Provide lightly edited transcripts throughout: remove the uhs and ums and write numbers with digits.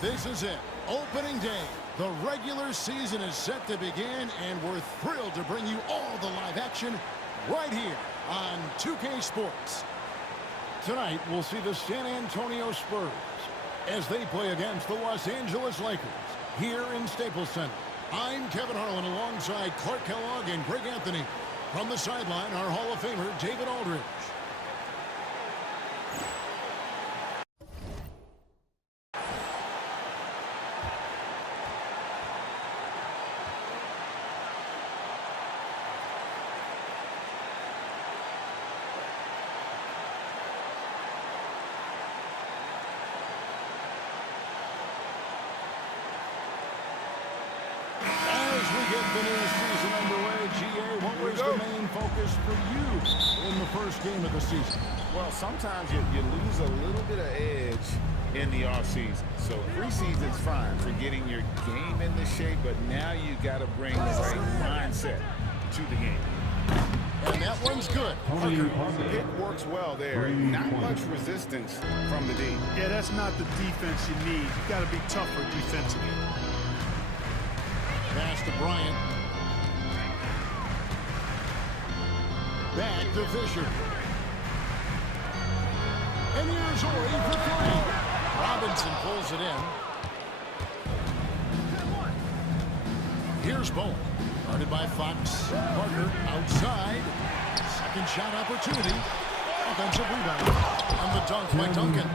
This is it. Opening day. The regular season is set to begin, and we're thrilled to bring you all the live action right here on 2K Sports. Tonight, we'll see the San Antonio Spurs as they play against the Los Angeles Lakers here in Staples Center. I'm Kevin Harlan alongside Clark Kellogg and Greg Anthony. From the sideline, our Hall of Famer, David Aldridge. The new season underway. GA, what was the main focus for you in the first game of the season? Well, sometimes you lose a little bit of edge in the offseason. So preseason's fine for getting your game into shape, but now you got to bring the right mindset to the game. And that one's good. It works well there. Not much resistance from the D. Yeah, that's not the defense you need. You got to be tougher defensively. Pass to Bryant. Back to Fisher. And here's Horry for three. Robinson pulls it in. Here's Bowen. Guarded by Fox. Parker outside. Second shot opportunity. Offensive rebound. And the dunk by Duncan.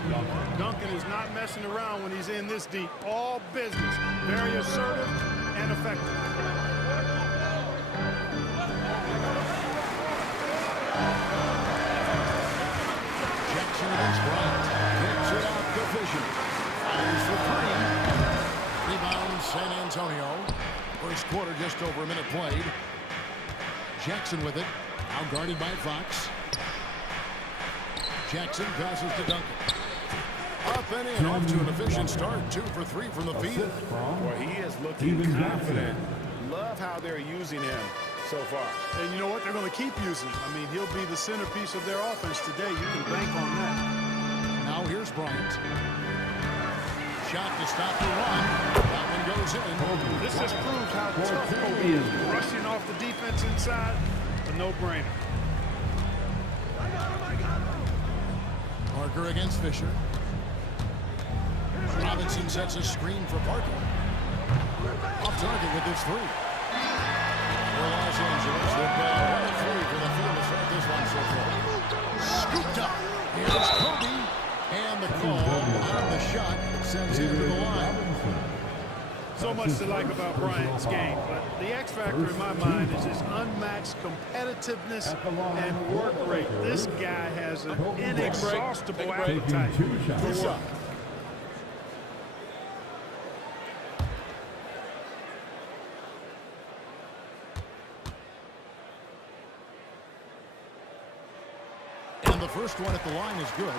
Duncan is not messing around when he's in this deep. All business. Very assertive and effective. Jackson against Bryant. Kicks it out to Fisher. Fires for three. Rebound San Antonio. First quarter just over a minute played. Jackson with it. Now guarded by Fox. Jackson passes to Duncan. Up and in, off to an efficient start. 2 for 3 from the field. Well, he is looking confident. Love how they're using him so far. And you know what? They're going to keep using him. I mean, he'll be the centerpiece of their offense today. You can bank on that. Now here's Bryant. Shot to stop the run. That one goes in. This just proves how tough Kobe is. Rushing off the defense inside, a no-brainer. Parker against Fisher. Robinson sets a screen for Parker. Off target with his three. For Los Angeles, they've got 1 of 3 for the field to start this one so far. Scooped up. Here's Kobe. And the call on the shot sends him to the line. So much to like about Bryant's game, but the X factor in my mind is his unmatched competitiveness and work rate. This guy has an inexhaustible appetite for work. And the first one at the line is good.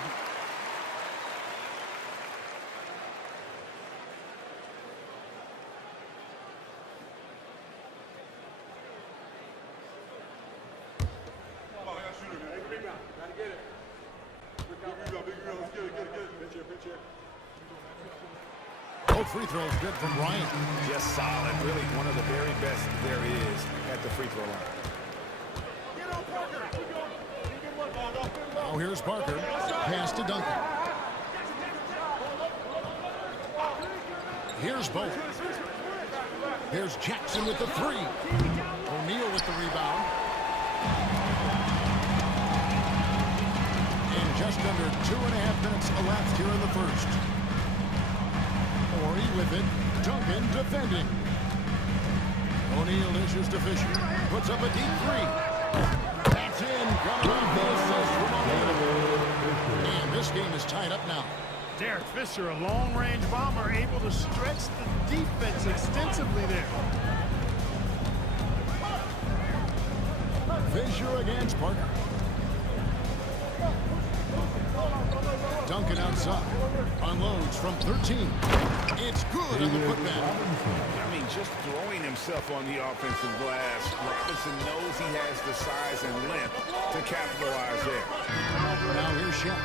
Both free throws good from Bryant. Just solid. Really one of the very best there is at the free throw line. Now here's Parker. Pass to Duncan. Here's Bowen. Here's Jackson with the three. O'Neal with the rebound. And just under 2.5 minutes elapsed here in the first. Horry with it. Duncan defending. O'Neal dishes to Fisher. Puts up a deep three. That's in. Coming off the assist from O'Neal. And this game is tied up now. Derek Fisher, a long-range bomber, able to stretch the defense extensively there. Fisher against Parker. Duncan outside. Unloads from 13. It's good on the putback. I mean, just throwing himself on the offensive glass. Robinson knows he has the size and length to capitalize there. Now here's Shaq.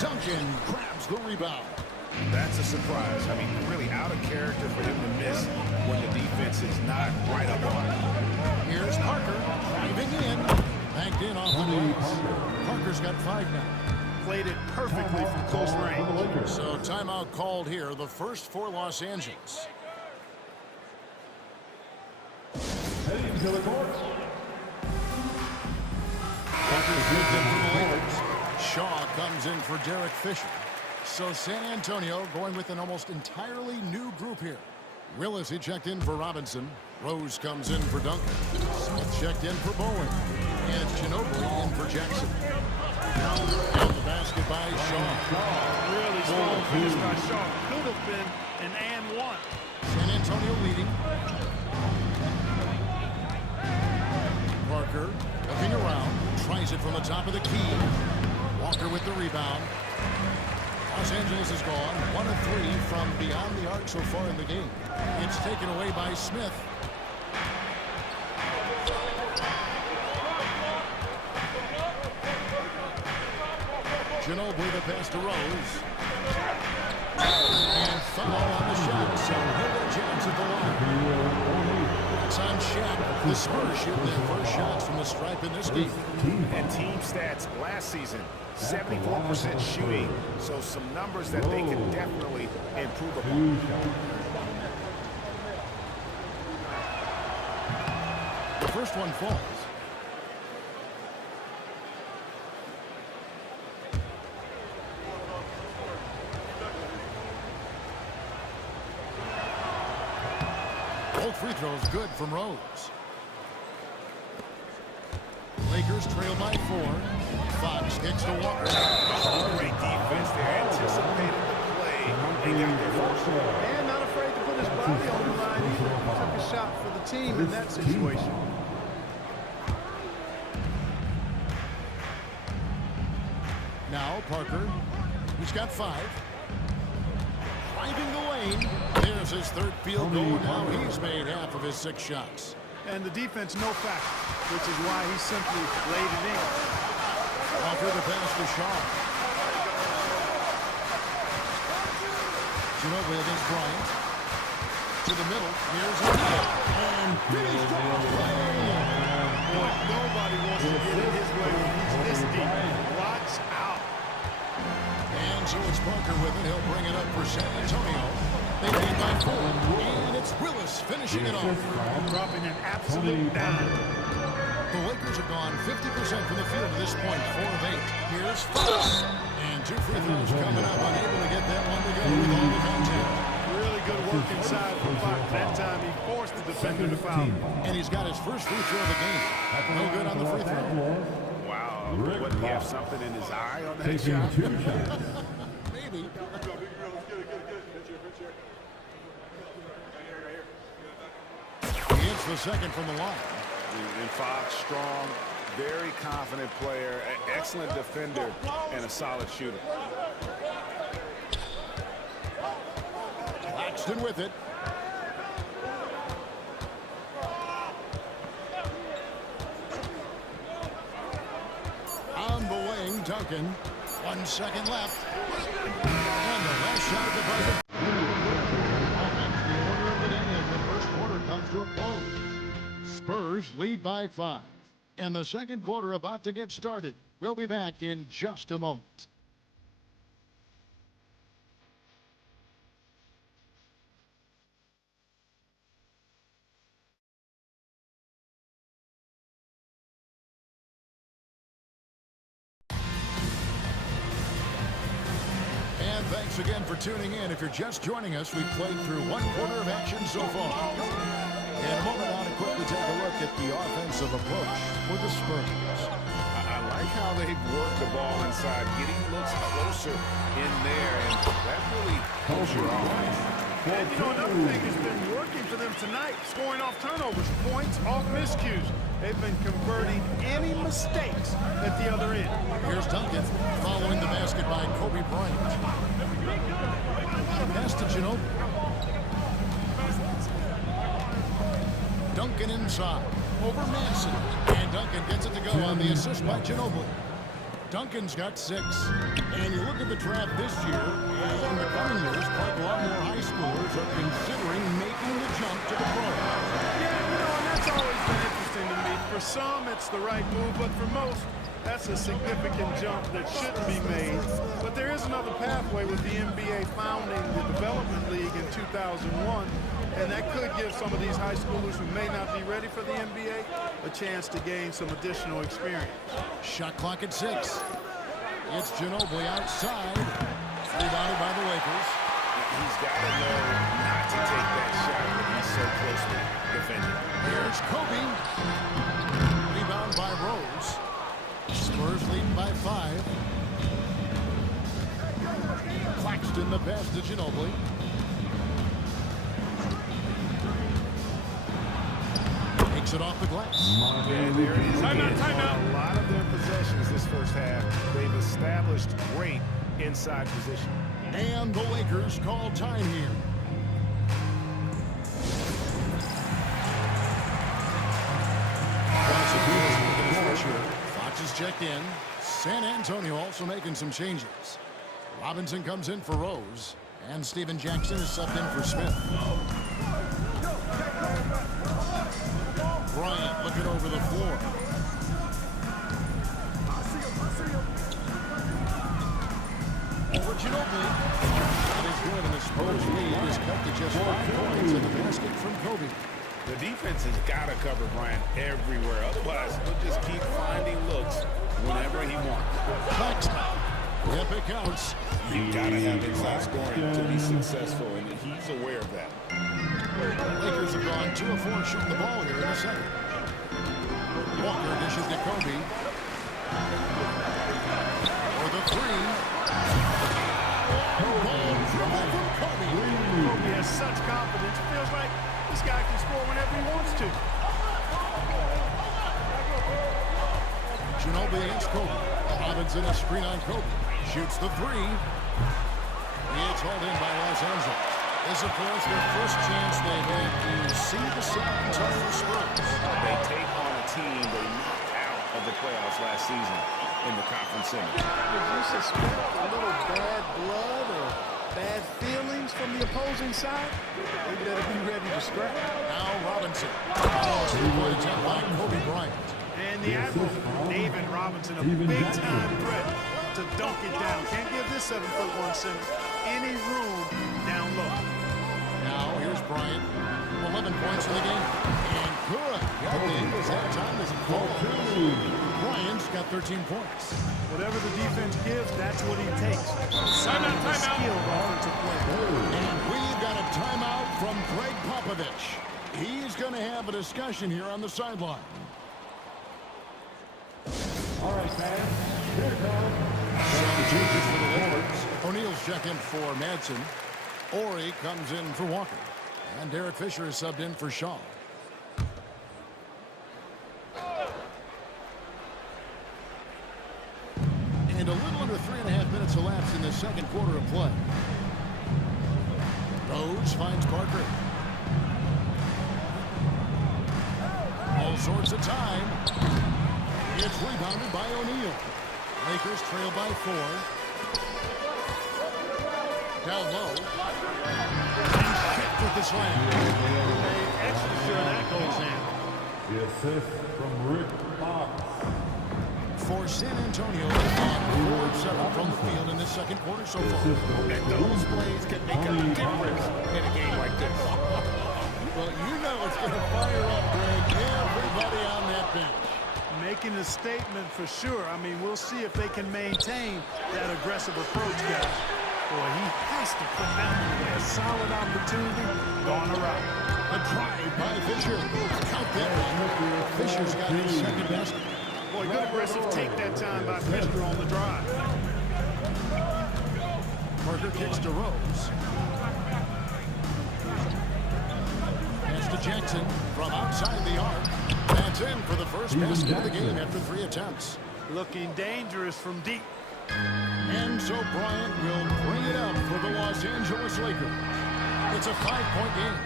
Duncan grabs the rebound. That's a surprise. I mean, really out of character for him to miss when the defense is not right up on him. Here's Parker driving in. Banked in off the knees. Parker's got 5 now. Played it perfectly from close range. So timeout called here, the first for Los Angeles. Heading to the court. Parker's moved in from the Lakers. Shaw comes in for Derek Fisher. So San Antonio going with an almost entirely new group here. Willis, he checked in for Robinson. Rose comes in for Duncan. Smith checked in for Bowen. And Ginobili in for Jackson. And the basket by Shaw. Really strong finish by Shaw. Could have been an and one. San Antonio leading. Parker looking around. Tries it from the top of the key. Walker with the rebound. Los Angeles is gone 1 of 3 from beyond the arc so far in the game. It's taken away by Smith. Ginobili the pass to Rose. And foul on the shot, so he'll get a chance at the line. It's on Shaq. The Spurs shooting their first shots from the stripe in this game. And team stats last season, 74% shooting. So some numbers that they can definitely improve upon. The first one falls. Both free throws good from Rose. Lakers trail by 4. Fox kicks to Walker. Great defense there. Anticipated the play. They got their first shot. And not afraid to put his body on the line. He took a shot for the team in that situation. Now Parker. He's got 5. Driving the lane. There's his third field goal. Now he's made half of his 6 shots. And the defense no factor, which is why he simply laid it in. Walker the pass to Shaw. Ginobili against Bryant. To the middle. Here's O'Neal. And finished off the lane. Boy, nobody wants to get in his way when he's this deep. Watch out. And so it's Parker with it. He'll bring it up for San Antonio. They lead by 4. And it's Willis finishing it off. Dropping an absolute dime. The Lakers have gone 50% from the field to this point, 4 of 8. Here's Fox. And 2 free throws coming up, unable to get that one to go with all the contact. Really good work inside from Fox. That time he forced the defender to foul. And he's got his first free throw of the game. No good on the free throw. Wow. What, he have something in his eye on that Taking shot? 2 shots. Maybe. He hits the second from the line. And Fox, strong, very confident player, excellent defender, and a solid shooter. Claxton with it. On the wing, Duncan. 1 second left. And the last shot at the buzzer. Offense, the order of the day as the first quarter comes to a close. Spurs lead by 5. And the second quarter about to get started. We'll be back in just a moment. And thanks again for tuning in. If you're just joining us, we've played through 1 quarter of action so far. In a moment, now to quickly take a look at the offensive approach for the Spurs. I like how they've worked the ball inside, getting looks closer in there, and that really helps your offense. And you know, another thing has been working for them tonight, scoring off turnovers, points off miscues. They've been converting any mistakes at the other end. Here's Duncan following the basket by Kobe Bryant. Pass to Ginobili. Duncan inside over Manson. And Duncan gets it to go on the assist by Ginobili. Duncan's got 6. And you look at the draft this year, and in the coming years, quite a lot more high schoolers are considering making the jump to the pros. Yeah, and that's always been interesting to me. For some, it's the right move, but for most, that's a significant jump that shouldn't be made. But there is another pathway with the NBA founding the Development League in 2001, and that could give some of these high schoolers who may not be ready for the NBA a chance to gain some additional experience. Shot clock at 6. It's Ginobili outside. Rebounded by the Lakers. He's got to know not to take that shot when he's so closely defended. Here's Kobe. Rebound by Rose. Spurs leading by 5. Claxton the pass to Ginobili. Takes it off the glass. And there it is. Timeout. A lot of their possessions this first half, they've established great inside position. And the Lakers call time here. Fox is checked in. San Antonio also making some changes. Robinson comes in for Rose. And Steven Jackson is subbed in for Smith. Bryant looking over the floor. Over Ginobili. That is good, and the Spurs lead is cut to just 5 points in the basket from Kobe. The defense has got to cover Bryant everywhere. Otherwise, he'll just keep finding looks whenever he wants. Claxton. Yep, it counts. You got to have inside scoring to be successful, and he's aware of that. Lakers have gone 2 of 4 shooting the ball here in the second. Walker dishes to Kobe. For the 3. Ball dribble from Kobe. Kobe has such confidence. It feels like this guy can score whenever he wants to. Ginobili against Kobe. Robinson a screen on Kobe. Shoots the 3. It's hauled in by Los Angeles. This, of course, their first chance they've had to see the San Antonio Spurs. They take on a team they knocked out of the playoffs last season in the conference semi. Did you suspect a little bad blood or bad feelings from the opposing side? They better be ready to scrap. Now Robinson. Two-point attempt by Kobe Bryant. And the Admiral, David Robinson, a big-time threat to dunk it down. Can't give this 7'1" center any room down low. Now here's Bryant. 11 points in the game. And good. Yeah, the Eagles had time as a ball. Bryant's got 13 points. Whatever the defense gives, that's what he takes. Skilled offensive play. And we've got a timeout from Greg Popovich. He's going to have a discussion here on the sideline. All right, fans. Here it comes. Changes for the Lakers. O'Neal's checking for Madsen. Ori comes in for Walker. And Derek Fisher is subbed in for Shaw. And a little under 3.5 minutes elapsed in the second quarter of play. Rose finds Parker. All sorts of time. It's rebounded by O'Neal. Lakers trail by 4. Down low. And Shit with the slam. Extra sure that goes in. The assist from Rick Fox. For San Antonio, they've gone 4-7 from the field in this second quarter so far. And those plays can make a difference in a game like this. Well, you know it's going to fire up, Greg, everybody on that bench. Making a statement for sure. I mean, we'll see if they can maintain that aggressive approach, guys. Boy, he has to put that one away. A solid opportunity gone around. A drive by Fisher. Count that. Fisher's got his second basket. Boy, good aggressive take that time by Fisher on the drive. Parker kicks to Rose. Pass to Jackson from outside the arc. That's in for the first basket of the game after 3 attempts. Looking dangerous from deep. And so Bryant will bring it up for the Los Angeles Lakers. It's a 5-point game.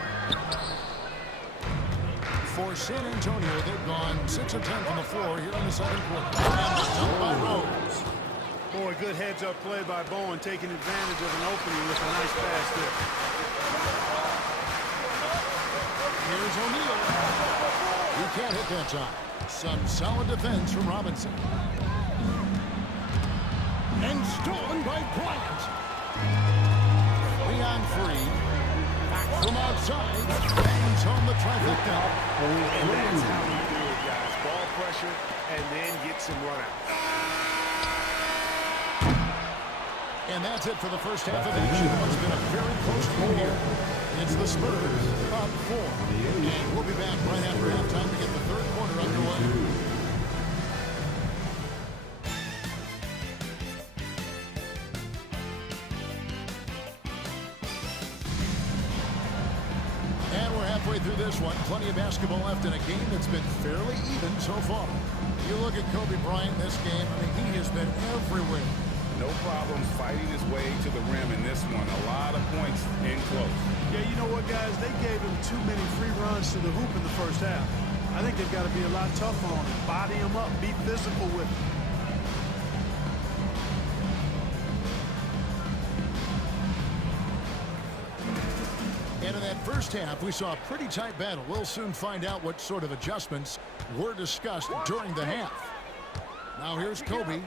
For San Antonio, they've gone 6 of 10 from the floor here in the second quarter. And the dunk by Rose. good heads-up play by Bowen, taking advantage of an opening with a nice pass there. Here's O'Neal. He can't hit that time. Some solid defense from Robinson. And stolen by Bryant. Leon free. Back from outside. Bangs home the trifecta. And that's how you do it, guys. Ball pressure and then get some run out. And that's it for the first half of action. It's been a very close game here. It's the Spurs up 4. And we'll be back right after halftime to get the third quarter underway. And we're halfway through this one. Plenty of basketball left in a game that's been fairly even so far. You look at Kobe Bryant in this game, I mean, he has been everywhere. No problems fighting his way to the rim in this one. A lot of points in close. Yeah, you know what, guys? They gave him too many free runs to the hoop in the first half. I think they've got to be a lot tougher on him. Body him up. Be physical with him. And in that first half, we saw a pretty tight battle. We'll soon find out what sort of adjustments were discussed during the half. Now here's Kobe.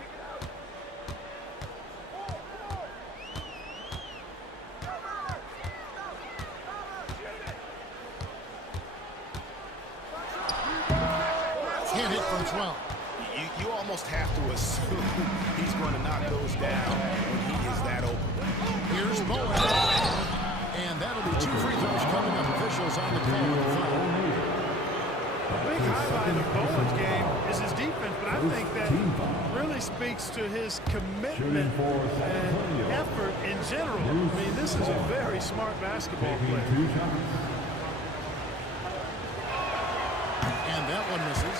Can't hit from 12. You almost have to assume he's going to knock those down when he is that open. Here's Bowen. And that'll be 2 free throws coming up. Officials on the call with the foul. A big highlight of Bowen's game is his defense, but I think that really speaks to his commitment and effort in general. I mean, this is a very smart basketball player. And that one misses.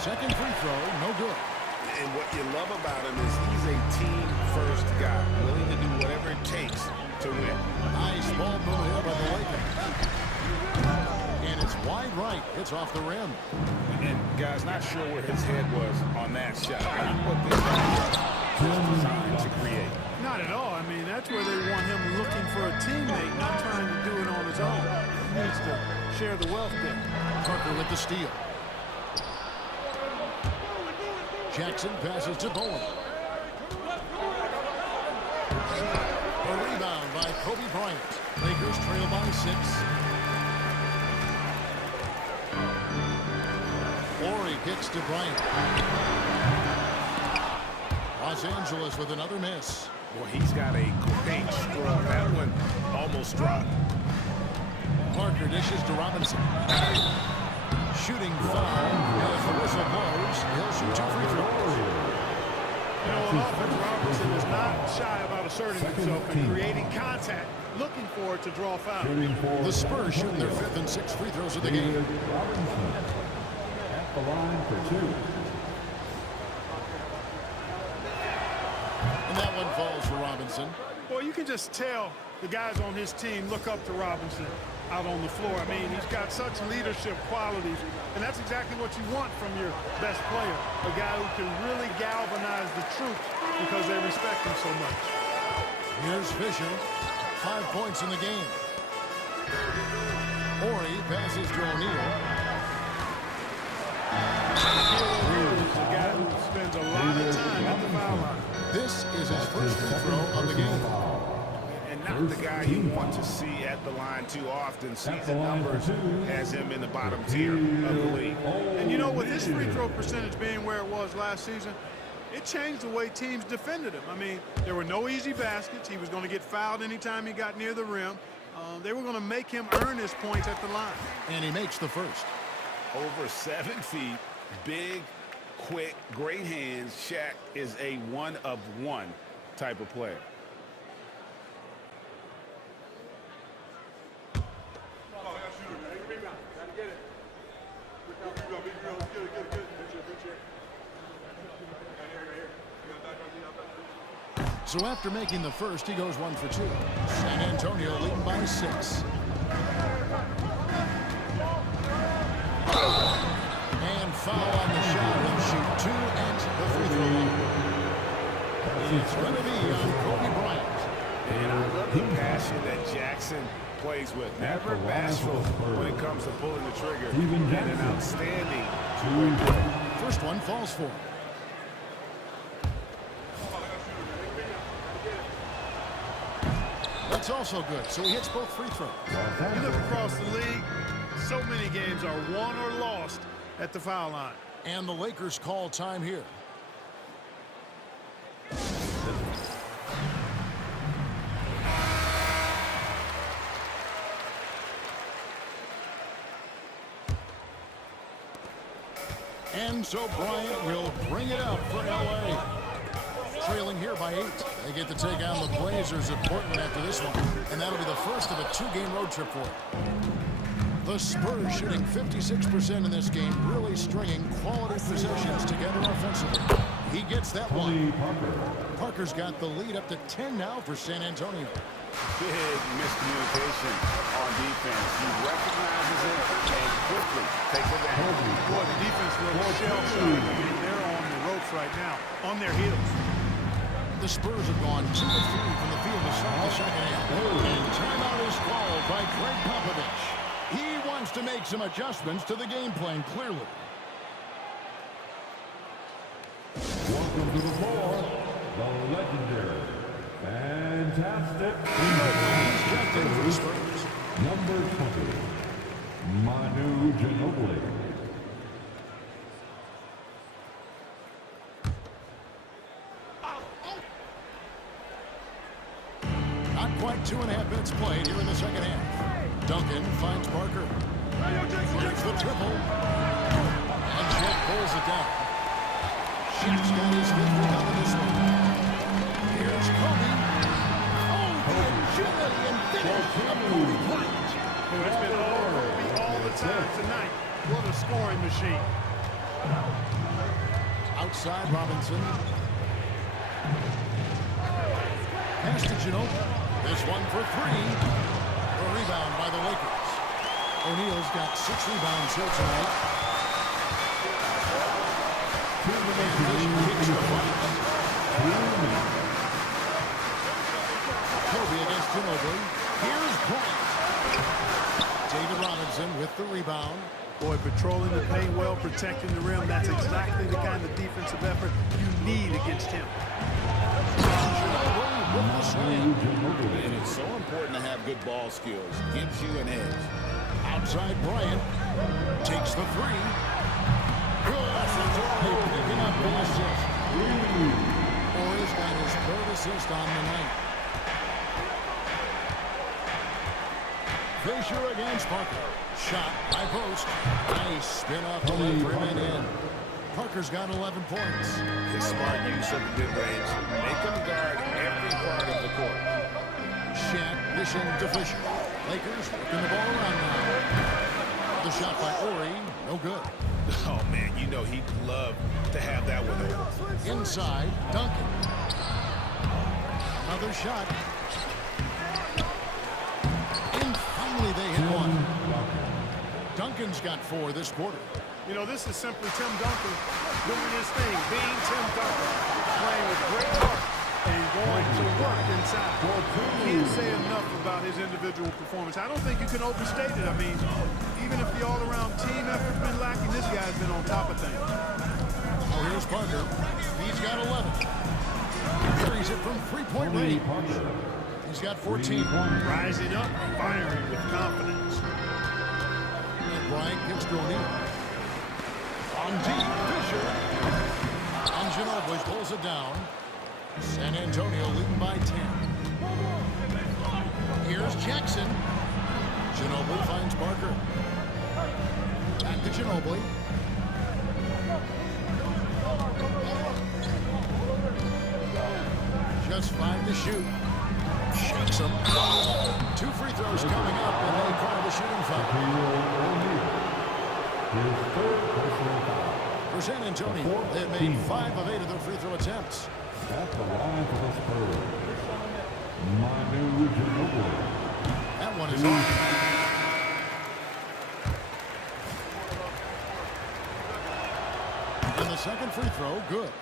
Second free throw, no good. And what you love about him is he's a team-first guy, willing to do whatever it takes to win. Nice ball moved here by the Lakers. And it's wide right. It's off the rim. And guys, not sure where his head was on that shot. Not what this guy is designed to create. Not at all. I mean, that's where they want him looking for a teammate, not trying to do it on his own. He needs to share the wealth there. Parker with the steal. Jackson passes to Bowen. A rebound by Kobe Bryant. Lakers trail by 6. Horry kicks to Bryant. Los Angeles with another miss. Boy, he's got a great stroke. That one almost dropped. Parker dishes to Robinson. Shooting foul. And if the whistle blows, he'll shoot 2 free throws. You know, on offense, Robinson is not shy about asserting himself and creating contact, looking for it to draw foul. The Spurs shooting their 5th and 6th free throws of the game. At the line for 2. And that one falls for Robinson. Boy, you can just tell the guys on his team look up to Robinson out on the floor. I mean, he's got such leadership qualities, and that's exactly what you want from your best player, a guy who can really galvanize the troops because they respect him so much. Here's Fisher. 5 points in the game. Horry passes to O'Neal. He's a guy who spends a lot of time at the foul line. This is his first free throw of the game. And not the guy you want to see at the line too often. Season numbers has him in the bottom tier of the league. And you know, with his free throw percentage being where it was last season, it changed the way teams defended him. I mean, there were no easy baskets. He was going to get fouled anytime he got near the rim. They were going to make him earn his points at the line. And he makes the first. Over 7 feet, big, quick, great hands. Shaq is a one-of-one type of player. So after making the first, he goes 1 for 2. San Antonio leading by 6. And foul on the shot. He'll shoot 2 at the free throw line. It's going to be on Kobe Bryant. And I love the passion that Jackson plays with. Never bashful when it comes to pulling the trigger. And an outstanding two-way play. First one falls for him. That's also good, so he hits both free throws. You look across the league, so many games are won or lost at the foul line. And the Lakers call time here. And so Bryant will bring it up for L.A. Trailing here by 8. They get to take on the Blazers at Portland after this one. And that'll be the first of a 2-game road trip for them. The Spurs shooting 56% in this game, really stringing quality possessions together offensively. He gets that one. Parker's got the lead up to 10 now for San Antonio. Big miscommunication on defense. He recognizes it and quickly takes advantage. Boy, the defense looks shell-shocked. I mean, they're on the ropes right now, on their heels. The Spurs have gone 2 of 3 from the field to start the second half. And timeout is called by Greg Popovich. He wants to make some adjustments to the game plan, clearly. Welcome to the floor, the legendary, fantastic, number 20, Manu Ginobili. Not quite 2.5 minutes played here in the second half. Duncan finds Parker. Here's the triple. And Chet pulls it down. Chet's got his 5th rebound in this one. Here's Kobe. Oh, the agility and finish of Kobe Bryant. Oh, it's been all Kobe all the time tonight. What a scoring machine. Outside Robinson. Pass to Ginobili. This one for 3. A rebound by the Lakers. O'Neal's got 6 rebounds here tonight. Kobe against Ginobili. Here's Bryant. David Robinson with the rebound. Boy, patrolling the paint well, protecting the rim. That's exactly the kind of defensive effort you need against him. And it's so important to have good ball skills. Gives you an edge. Outside Bryant. Takes the 3. Good. Picking up the assist. Boy's got his 3rd assist on the night. Fisher against Parker. Shot by post. Nice spin off the left rim and in. Parker's got 11 points. His smart use of the mid-range. Make him guard every part of the court. Shaq dishing to Fisher. Lakers working the ball around now. The shot by Ori, no good. Oh, man, you know he'd love to have that one over. Inside, Duncan. Another shot. And finally they hit one. Duncan's got 4 this quarter. You know, this is simply Tim Duncan doing his thing, being Tim Duncan, playing with great heart and going to work inside. Can't say enough about his individual performance. I don't think you can overstate it. I mean, even if the all-around team effort's been lacking, this guy's been on top of things. Oh, here's Parker. He's got 11. Carries it from 3-point range. He's got 14. Rising up, firing with confidence. And Bryant gets to O'Neal. On deep, Fisher. And Ginobili pulls it down. San Antonio leading by 10. Here's Jackson. Ginobili finds Parker. Back to Ginobili. Just 5 to shoot. Shakes him. 2 free throws coming up, and they call the shooting foul. For San Antonio, they have made 5 of 8 of their free throw attempts. At the line for the Spurs, Manu Ginobili. That one is off. And the second free throw, good.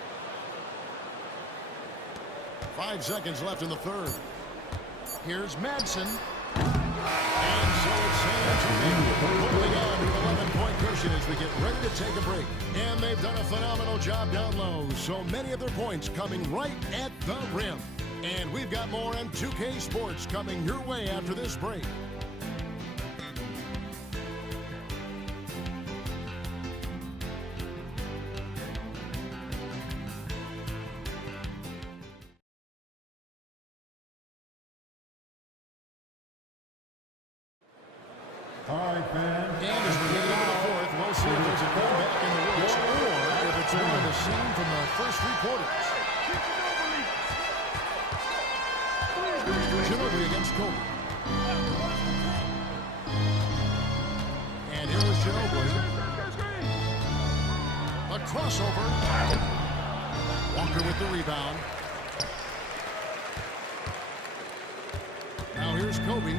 5 seconds left in the third. Here's Madsen. And so it's San Antonio moving on to an 11-point cushion as we get ready to take a break. And they've done a phenomenal job down low. So many of their points coming right at the rim. And we've got more on 2K Sports coming your way after this break. All right, fans. And as we get into the fourth, we'll see if there's a comeback in the works or if it's more of the same from the first 3 quarters. Ginobili against Kobe. And here is Ginobili. A crossover. Walker with the rebound. Now here's Kobe.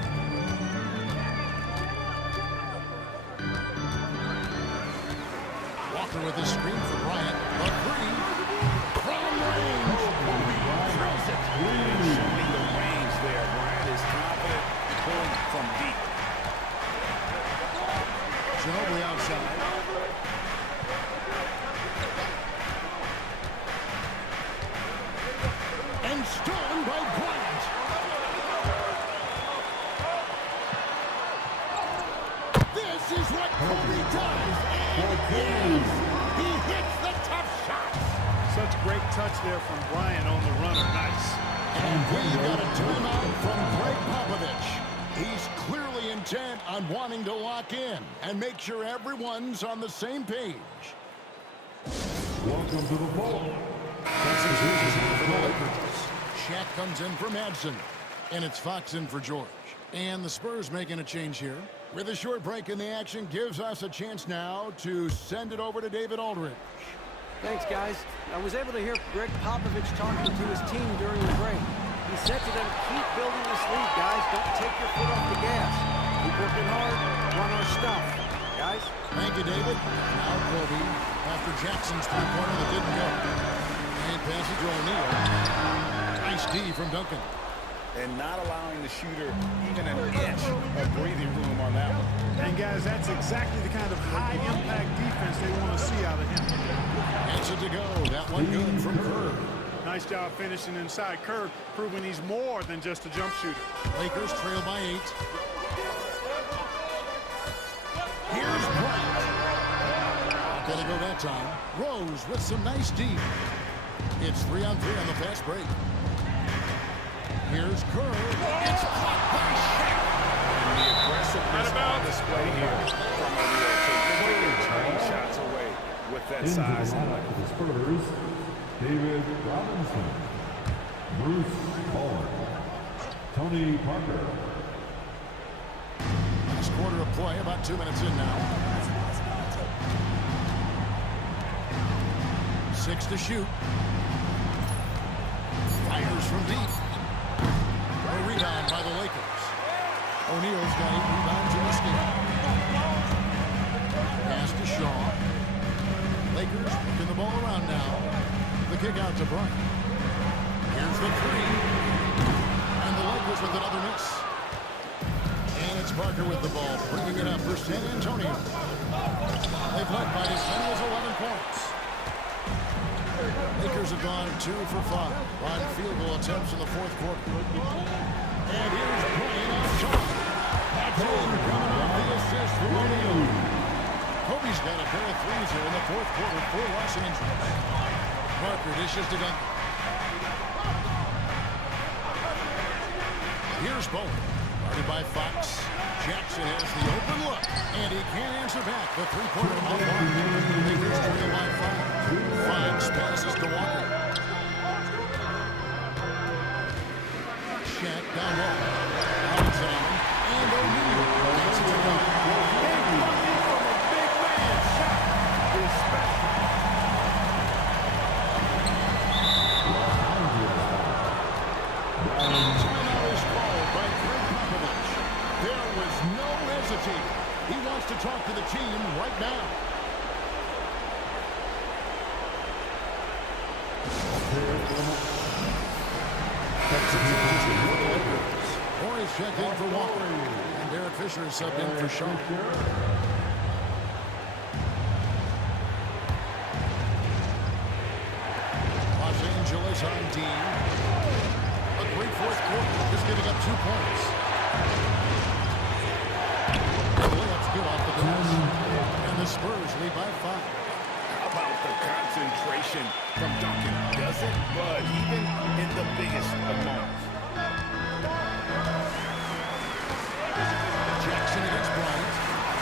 Walker with a screen for Bryant. A three from range. Throws it. Showing the range there. Bryant is confident pulling from deep. Ginobili outside. And stolen by Bryant. This is what Kobe does. And he hits the tough shots. Such great touch there from Bryant on the runner. Nice. And we got a timeout from Greg Popovich. He's clearly intent on wanting to lock in and make sure everyone's on the same page. Welcome to the ball. Shaq comes in for Madsen. And it's Fox in for George. And the Spurs making a change here. With a short break in the action gives us a chance now to send it over to David Aldridge. Thanks, guys. I was able to hear Greg Popovich talking to his team during the break. He said to them, keep building this lead, guys. Don't take your foot off the gas. Keep working hard. Run our stuff. Guys? Thank you, David. Now Kobe after Jackson's three-pointer that didn't go. And passes to O'Neal. Nice D from Duncan. And not allowing the shooter even an inch of breathing room on that one. And, guys, that's exactly the kind of high-impact defense they want to see out of him. Gets it to go. That one good from Kerr. Nice job finishing inside. Kerr proving he's more than just a jump shooter. Lakers trail by 8. Here's Bryant. Gonna go that time. Rose with some nice D. It's 3-on-3 on the fast break. Here's Kerr. It's caught by Shaq. And the aggressiveness on display here from O'Neal. Turning shots away with that Into size. the lineup for the Spurs, David Robinson, Bruce Bowen, Tony Parker. Last quarter of play, about 2 minutes in now. 6 to shoot. Fires from deep. A rebound by the Lakers. O'Neal's got 8 rebounds in this game. Pass to Shaw. Lakers working the ball around now. The kick out to Bryant. Here's the three. And the Lakers with another miss. And it's Parker with the ball, bringing it up for San Antonio. They've led by as many as 11 points. Lakers have gone 2 for 5 on field goal attempts in the fourth quarter. And here's Bryant off shot. That's in, coming off the assist from O'Neal. Kobe's got a pair of threes here in the fourth quarter for Los Angeles. Parker dishes to Duncan. Here's Bowen. Guarded by Fox. Jackson has the open look. And he can't answer back. The three-pointer off mark. Lakers trail by 5. Fox passes to Walker. Shaq down low. Alexander. And O'Neal. Gets it to go. Big money from a big man. Shaq is special. wants to talk to the team right now. Corey's checked in for Walker. And Derek Fisher is subbed in for Shaw. Los Angeles on D. A great fourth quarter, just giving up 2 points. The layup's good off the glass. And the Spurs lead by 5. How about the concentration from Duncan? Doesn't budge even in the biggest of moments. Jackson against Bryant.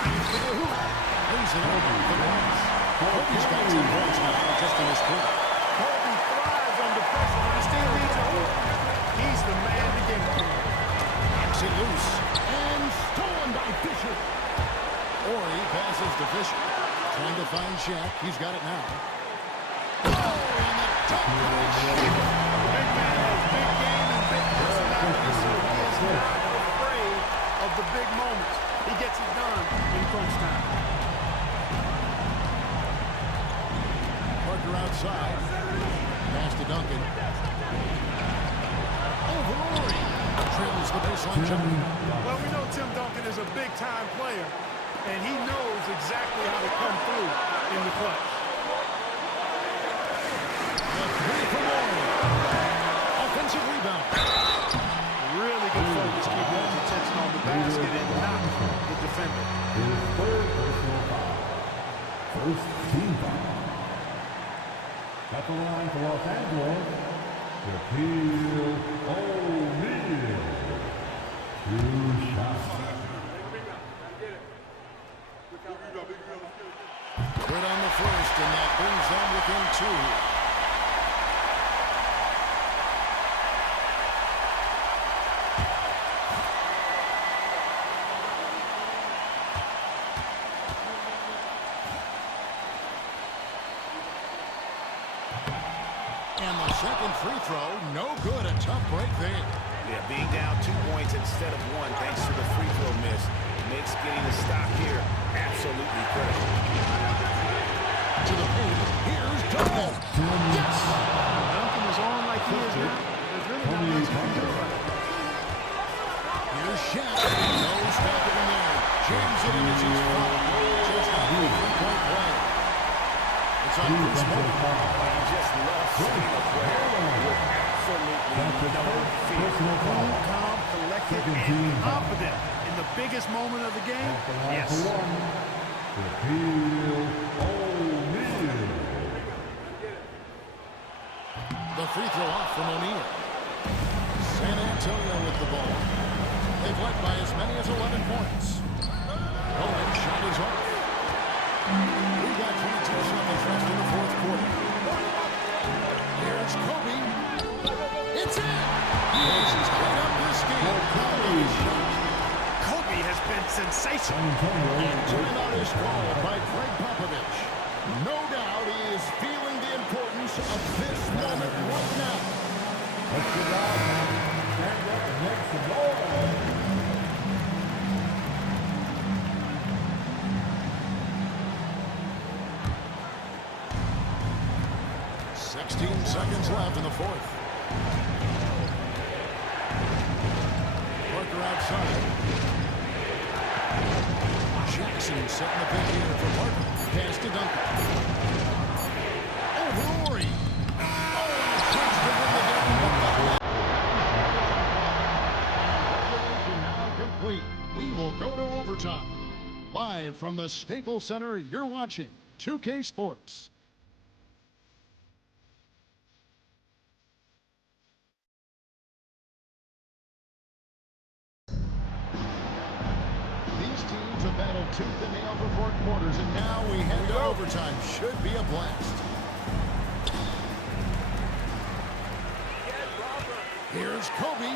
To the hoop. Lays it over the glass. Kobe's got 10 points now just in this quarter. Kobe thrives under pressure when his team needs a hoop. He's the man to get it. Knocks it loose. And stolen by Fisher. Ori passes to Fisher. Trying to find Shaq. He's got it now. Oh, and the dunk finish. Big man has big game and big personality, so he is not afraid of the big moments. He gets it done in crunch time. Parker outside. Pass to Duncan. Over Ori. Trails the baseline jumper. Well, we know Tim Duncan is a big-time player, and he knows exactly how to come through in the clutch. The three from Ori. Offensive rebound. Really good focus, keeping his attention on the basket and not the defender. His third personal foul. First team foul. At the line for Los Angeles, Shaquille O'Neal. 2 shots. Good on the first, and that brings them within 2. And the second free throw, no good. A tough break there. Yeah, being down 2 points instead of 1 thanks to the free throw miss makes getting a stop here absolutely critical. To the paint. Here's Duncan. Yes! Duncan is on like he is now. There's really not much he can do about it. Here's Shaq. No stopping in there. Jams it into his front. Just a 3-point play. It's on Chris Paul. He just loves seeing a player with absolutely no fear. Cool, calm, collected, and confident in the biggest moment of the game. Yes. Shaquille O'Neal. The free throw off from O'Neal. San Antonio with the ball. They've led by as many as 11 points. Oh, and shot is off. We've got 22 seconds left in the fourth quarter. Here's Kobe. It's in! Yes, he's cleaned up this game. Kobe has been sensational. And timeout is called by Greg Popovich. No doubt he is feeling the importance of this moment right now. Let's get out and stand up and make some noise. 16 seconds left in the fourth. Parker outside. Jackson setting the pick here for Parker. Pass to Duncan. Over Ori. Oh, and a chance to win the game. Now complete. We will go to overtime. Live from the Staples Center, you're watching 2K Sports. Battle tooth and nail for 4 quarters, and now we head to overtime. Should be a blast. Here's Kobe.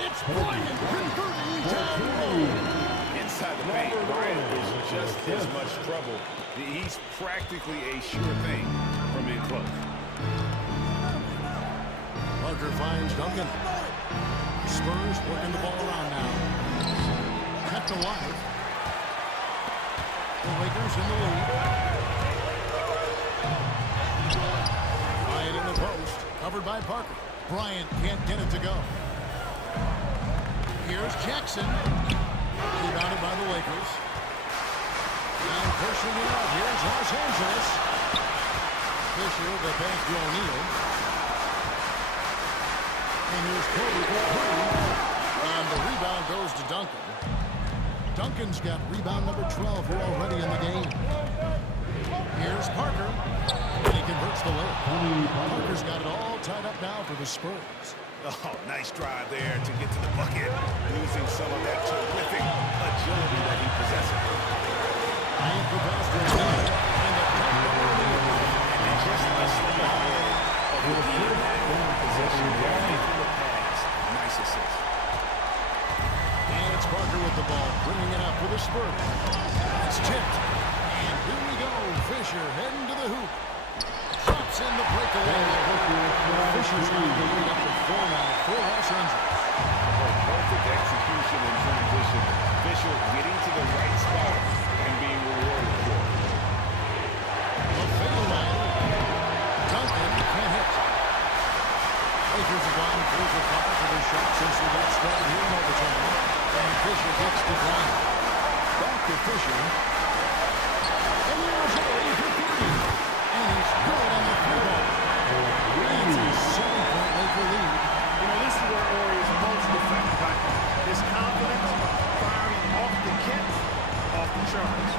It's Bryant converting down low. Inside the paint, Bryant is just as much trouble. He's practically a sure thing from in close. Parker finds Duncan. Spurs working the ball around now. Kept alive. The Lakers in the lead. Bryant in the post. Covered by Parker. Bryant can't get it to go. Here's Jackson. Rebounded by the Lakers. And pushing it out. Here's Los Angeles. Fisher, the pass to O'Neal. And here's Kobe for three. And the rebound goes to Duncan. Duncan's got rebound number 12 here already in the game. Here's Parker. And he converts the layup. Parker's got it all tied up now for the Spurs. Oh, nice drive there to get to the bucket, using some of that terrific agility that he possesses. And the pass to O'Neal. And the cut to O'Neal. And just a step ahead of the possession there from the pass. Nice assist. And it's Parker with the ball, bringing it up for the Spurs. It's tipped. And here we go. Fisher heading to the hoop. Drops in the breakaway. Fisher's got the lead up to 4 now for Los Angeles. Perfect execution in transition. Fisher getting to the right spot and being rewarded for it. A fadeaway. Duncan can't hit. Lakers have gone 4 for 5 for their shot since they got started here in overtime. And Fisher gets to Bryant. Back to Fisher. And there's O'Neal for 3. And he's good on the three ball. It's a 7-point Laker lead. You know, this is where Ori is most effective, I think. His confidence, firing off the catch, off the charts.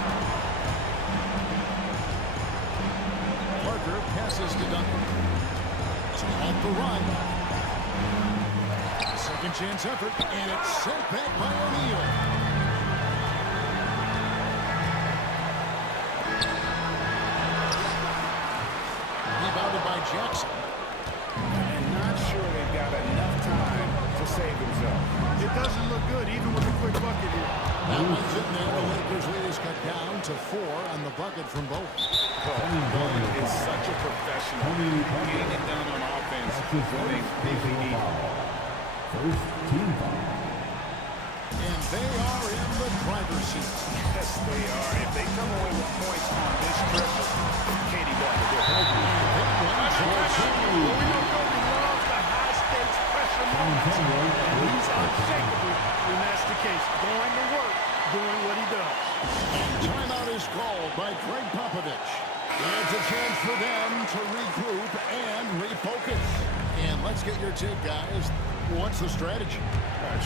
Parker passes to Duncan. So off the run. Second chance effort, and it's sent back by O'Neal. Rebounded by Jackson. And not sure they've got enough time to save themselves. It doesn't look good, even with a quick bucket here. That one's in there. The Lakers lead is cut down to 4 on the bucket from both. Bowen is such a professional. Getting it done on offense when they really need it. First team foul. And they are in the driver's seat. Yes, they are. If they come away with points on this trip, Katie got the difference. We know Kobe loves the high-stakes pressure moments. And he's unshakable when that's the case. Going to work, doing what he does. And timeout is called by Greg Popovich. It's a chance for them to regroup and refocus. And let's get your take, guys. What's the strategy?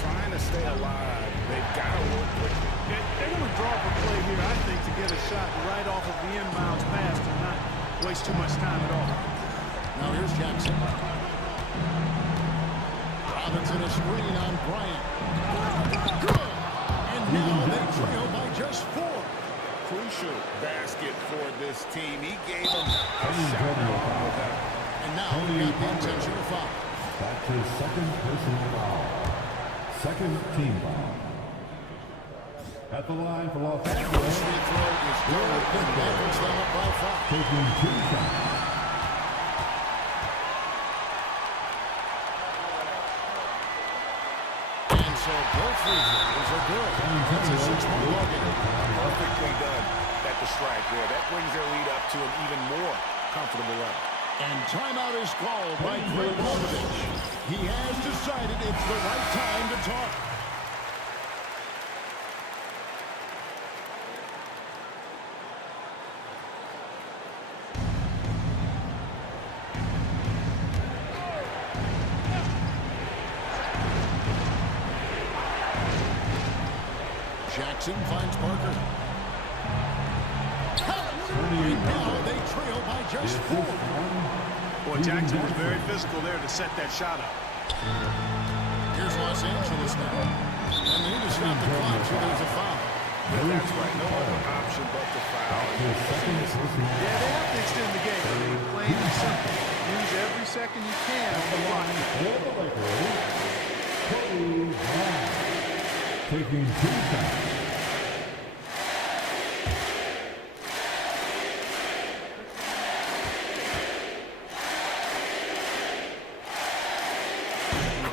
Trying to stay alive. They've got to work quickly. They're going to draw up a play here, I think, to get a shot right off of the inbounds pass and not waste too much time at all. Now here's Jackson. Robinson a screen on Bryant. Good! And now they trail by just 4. Crucial basket for this team. He gave them a shot along with that. And now we got the intentional foul. That's his second personal foul. Second team foul. At the line for Los Free Angeles, throw is good. And that puts them up by 5. taking 2 shots. And so both free throws are good. It's a 6-point ballgame. Perfectly done at the strike there. That brings their lead up to an even more comfortable level. And timeout is called by Greg Popovich. He has decided it's the right time to talk. Jackson finds Parker. And now they trail by just 4. Boy, Jackson was very physical there to set that shot up. Here's Los Angeles now. And they need to stop the clock, so there's a foul. That's right. No other option but to foul. Yeah, they have to extend the game. Plain and simple. Use every second you can on the clock. Taking 2 shots.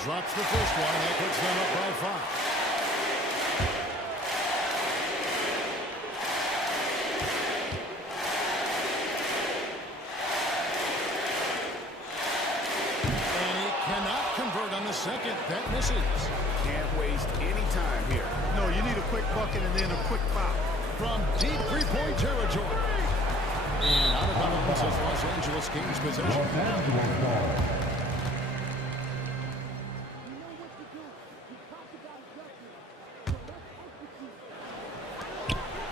Drops the first one. That puts them up by 5. second. That misses. Can't waste any time here. No, you need a quick bucket and then a quick foul. From deep three-point territory. And out of bounds as Los Angeles gains possession. Los Angeles ball.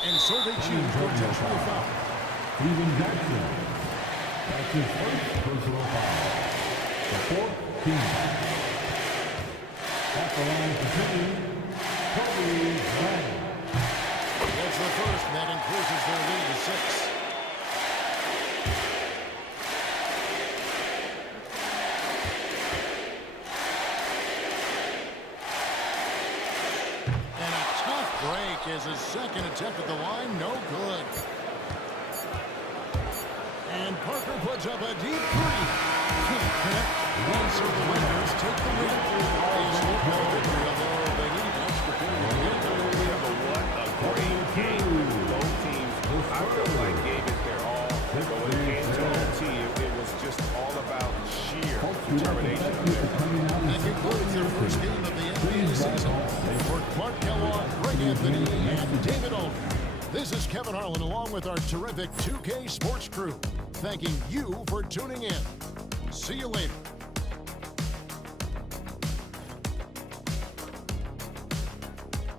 And so they choose to intentionally foul. Steven Jackson. That's his first personal foul. The fourth team. At the line continues, Kobe Bryant. That's the first, and that increases their lead to 6. And a tough break as his second attempt at the line, no good. And Parker puts up a deep three. Can't connect. And so the Lakers take the lead. They slip no victory, although they need extra period to get there. Yeah, but what a great game. Both teams, I feel like gave it their all. But when it came to OT, it was just all about sheer determination. That concludes their first game of the NBA season. For Clark Kellogg, Greg Anthony, and David Aldridge, this is Kevin Harlan along with our terrific 2K Sports crew, thanking you for tuning in. See you later.